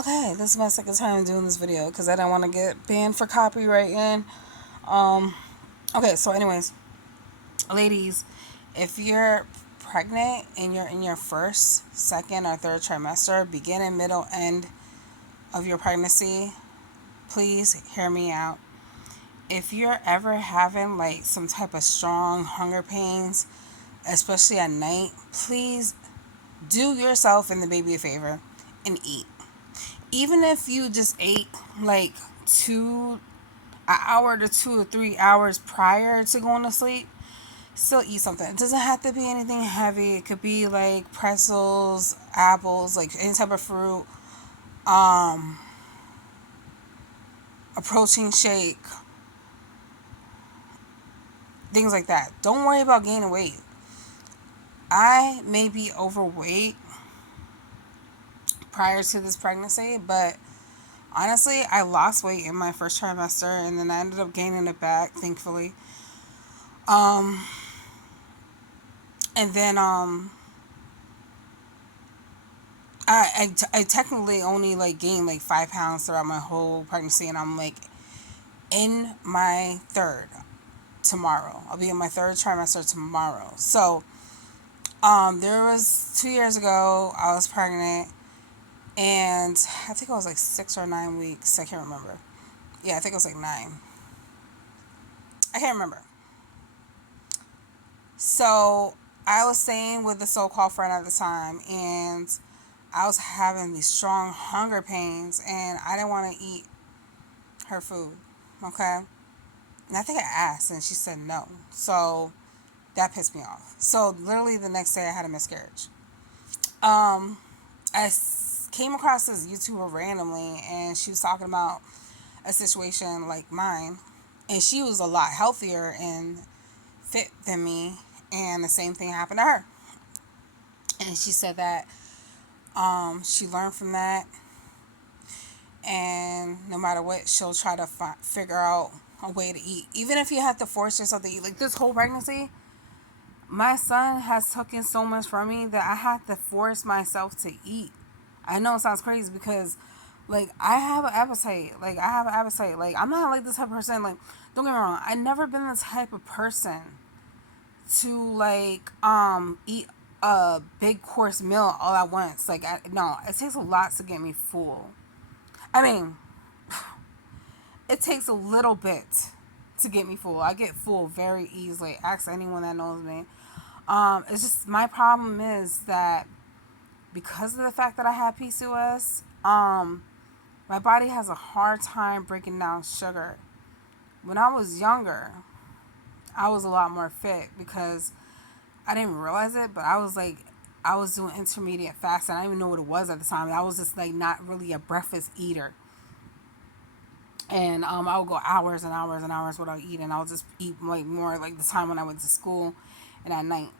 Okay, this is my second time doing this video because I don't want to get banned for copywriting. Um, okay, so anyways, ladies, if you're pregnant and you're in your first, second, or third trimester, beginning, middle, end of your pregnancy, please hear me out. If you're ever having like some type of strong hunger pains, especially at night, please do yourself and the baby a favor and eat. Even if you just ate like an hour to 2 or 3 hours prior to going to sleep, still eat something. It doesn't have to be anything heavy. It could be like pretzels, apples, like any type of fruit, um, a protein shake, things like that. Don't worry about gaining weight. I may be overweight prior to this pregnancy, but honestly, I lost weight in my first trimester and then I ended up gaining it back, thankfully. Um, and then I technically only like gained like 5 pounds throughout my whole pregnancy, and I'm like in my third tomorrow. I'll be in my third trimester tomorrow. So, there was 2 years ago I was pregnant, and I think it was like 6 or 9 weeks. I can't remember. Yeah, I think it was like 9. I can't remember. So I was staying with the so-called friend at the time, and I was having these strong hunger pains, and I didn't want to eat her food. Okay, and I think I asked, and she said no. So that pissed me off. So literally the next day, I had a miscarriage. Um, came across this YouTuber randomly, and she was talking about a situation like mine, and she was a lot healthier and fit than me, and the same thing happened to her. And she said that she learned from that, and no matter what, she'll try to figure out a way to eat, even if you have to force yourself to eat. Like this whole pregnancy, my son has taken so much from me that I have to force myself to eat. I know it sounds crazy because, like, I have an appetite. Like, I'm not like this type of person. Like, don't get me wrong. I've never been the type of person to like eat a big course meal all at once. Like, no, it takes a lot to get me full. I mean, it takes a little bit to get me full. I get full very easily. Ask anyone that knows me. It's just my problem is that because of the fact that I have PCOS, my body has a hard time breaking down sugar. When I was younger, I was a lot more fit because I didn't realize it, but I was doing intermediate fasting. I didn't even know what it was at the time. I was just like not really a breakfast eater. And I would go hours and hours and hours without eating. I'll just eat like more like the time when I went to school and at night.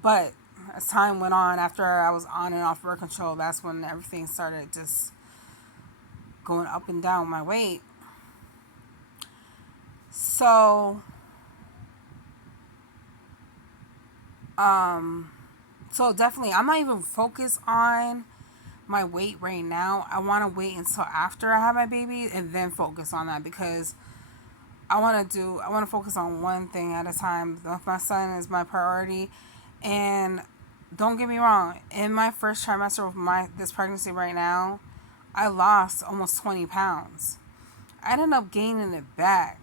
But as time went on, after I was on and off birth control, that's when everything started just going up and down my weight. So, so definitely, I'm not even focused on my weight right now. I want to wait until after I have my baby and then focus on that because I want to focus on one thing at a time. My son is my priority, and don't get me wrong. In my first trimester of this pregnancy right now, I lost almost 20 pounds. I ended up gaining it back.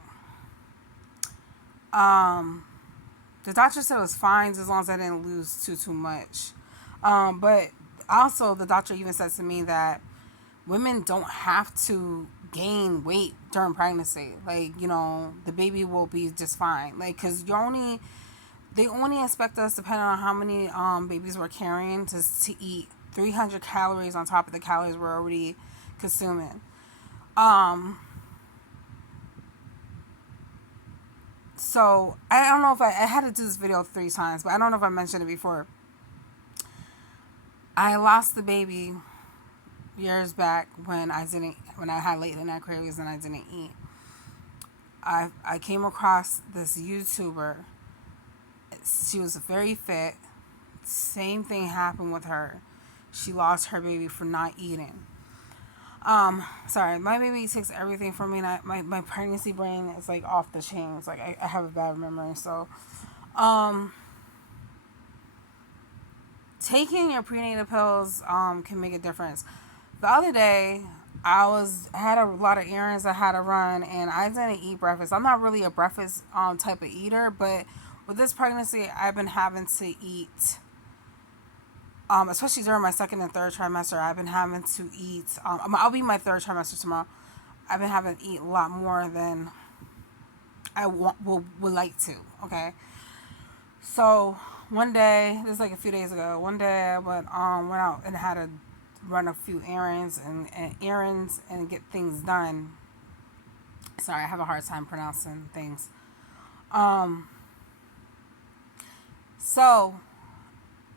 The doctor said it was fine as long as I didn't lose too much. But also the doctor even says to me that women don't have to gain weight during pregnancy. Like, the baby will be just fine. Like, because they only expect us, depending on how many babies we're carrying, to eat 300 calories on top of the calories we're already consuming. So I don't know if I had to do this video 3 times, but I don't know if I mentioned it before. I lost the baby years back when I had late night cravings and I didn't eat. I came across this YouTuber. She was very fit, same thing happened with her. She lost her baby for not eating. Sorry, my baby takes everything from me, and my pregnancy brain is like off the chains. Like I have a bad memory, so um, taking your prenatal pills can make a difference. The other day, I had a lot of errands I had to run, and I didn't eat breakfast. I'm not really a breakfast type of eater, but with this pregnancy, I've been having to eat. Especially during my second and third trimester, I've been having to eat. I'll be my third trimester tomorrow. I've been having to eat a lot more than I would like to. Okay, so one day, this is like a few days ago. One day I went out and had to run a few errands and get things done. Sorry, I have a hard time pronouncing things. Um, so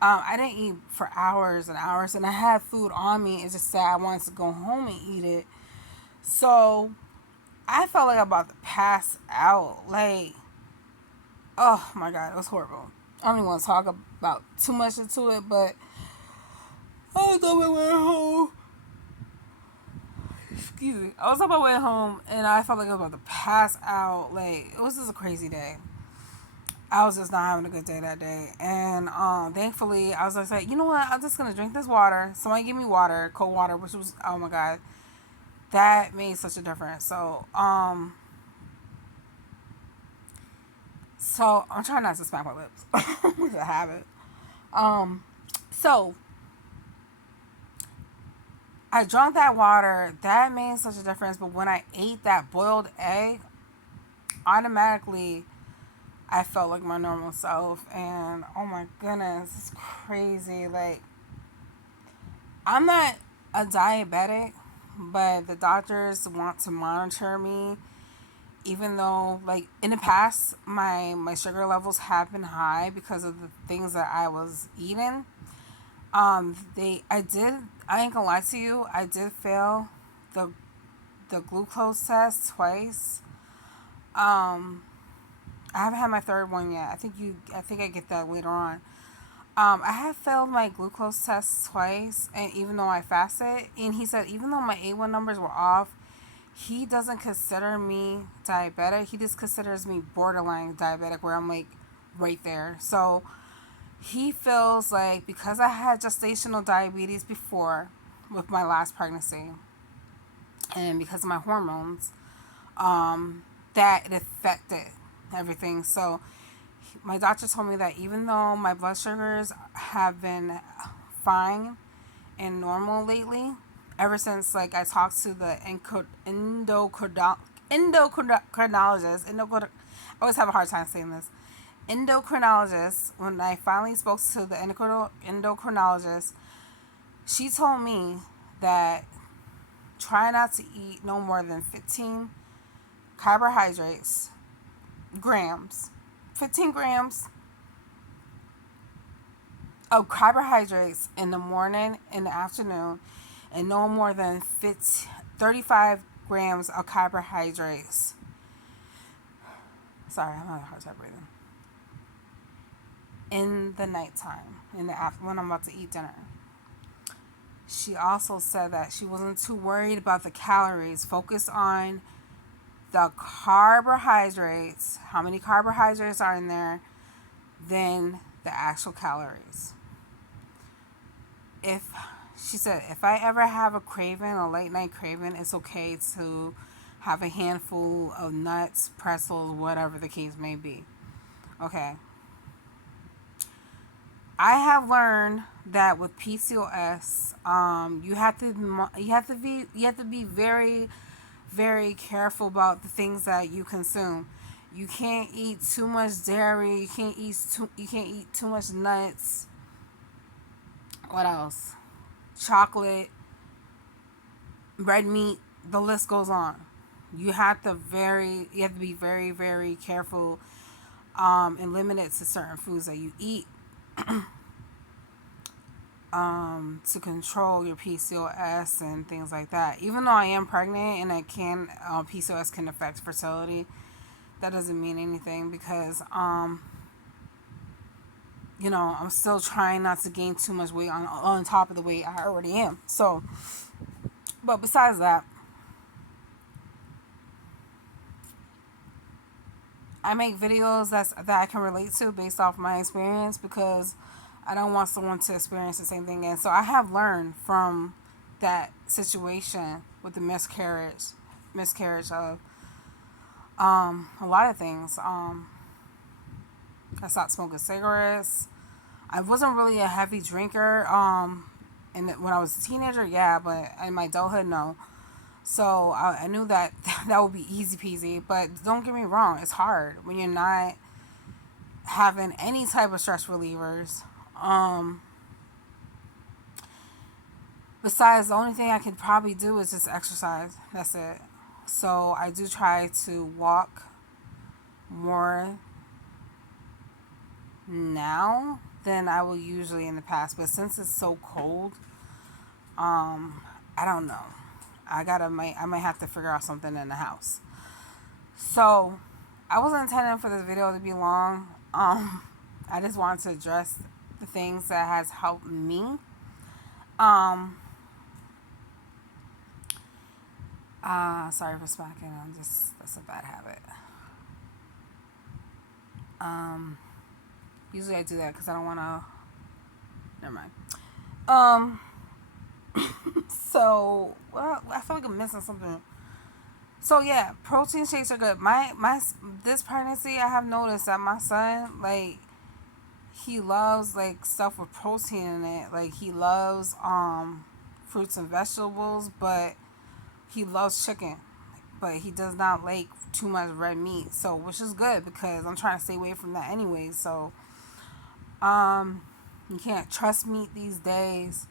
I didn't eat for hours and hours, and I had food on me. It's just that I wanted to go home and eat it. So I felt like I'm about to pass out. Like, oh my god, it was horrible. I don't even want to talk about too much into it, but I was on my way home. Excuse me. I was on my way home, and I felt like I was about to pass out. Like, it was just a crazy day. I was just not having a good day that day. And thankfully, I was just like, you know what? I'm just going to drink this water. Somebody give me water, cold water, which was, oh my God. That made such a difference. So I'm trying not to smack my lips. It's a habit. So I drank that water. That made such a difference. But when I ate that boiled egg, automatically I felt like my normal self. And oh my goodness, it's crazy. Like, I'm not a diabetic, but the doctors want to monitor me. Even though, like, in the past, my sugar levels have been high because of the things that I was eating. I ain't gonna lie to you, I did fail the glucose test twice. Um, I haven't had my third one yet. I think I get that later on. I have failed my glucose test twice, and even though I fasted, and he said even though my A1 numbers were off, he doesn't consider me diabetic. He just considers me borderline diabetic, where I'm like right there. So he feels like because I had gestational diabetes before with my last pregnancy, and because of my hormones, that it affected everything. So my doctor told me that even though my blood sugars have been fine and normal lately, ever since like I talked to the I always have a hard time saying this, endocrinologist. When I finally spoke to the endocrinologist, she told me that try not to eat no more than 15 carbohydrates grams 15 grams of carbohydrates in the morning, in the afternoon, and no more than 35 grams of carbohydrates. Sorry, I'm having a hard time breathing. In the nighttime, in the after when I'm about to eat dinner. She also said that she wasn't too worried about the calories. Focus on the carbohydrates, how many carbohydrates are in there, than the actual calories. She said, if I ever have a craving, a late night craving, it's okay to have a handful of nuts, pretzels, whatever the case may be. Okay. I have learned that with PCOS, you have to be very, very careful about the things that you consume. You can't eat too much dairy. You can't eat too much nuts. What else? Chocolate, red meat. The list goes on. You have to be very, very careful and limited to certain foods that you eat to control your PCOS and things like that. Even though I am pregnant and PCOS can affect fertility, that doesn't mean anything because I'm still trying not to gain too much weight on top of the weight I already am. So, but besides that, I make videos that I can relate to based off my experience, because I don't want someone to experience the same thing. And so I have learned from that situation with the miscarriage of a lot of things. I stopped smoking cigarettes. I wasn't really a heavy drinker. And when I was a teenager, yeah, but in my adulthood, no. So I knew that that would be easy peasy. But don't get me wrong, it's hard when you're not having any type of stress relievers. Um, Besides, the only thing I could probably do is just exercise. That's it. So I do try to walk more now than I will usually in the past. But since it's so cold, I don't know. I might have to figure out something in the house. So I wasn't intending for this video to be long. I just wanted to address the things that has helped me. Um, Sorry for smacking. That's a bad habit. Um, Usually I do that because I don't want to. Never mind. Um, so well, I feel like I'm missing something. So yeah, protein shakes are good. My this pregnancy, I have noticed that my son, like, he loves like stuff with protein in it. Like, he loves fruits and vegetables, but he loves chicken. But he does not like too much red meat. So, which is good because I'm trying to stay away from that anyway. So, um you can't trust meat these days.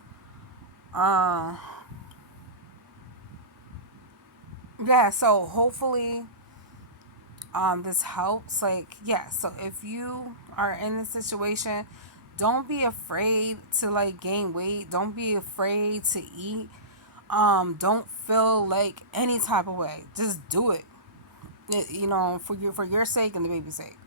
Uh yeah, so hopefully this helps. Like, yeah, so if you are in this situation, don't be afraid to like gain weight. Don't be afraid to eat. Don't feel like any type of way. Just do it. For your sake and the baby's sake.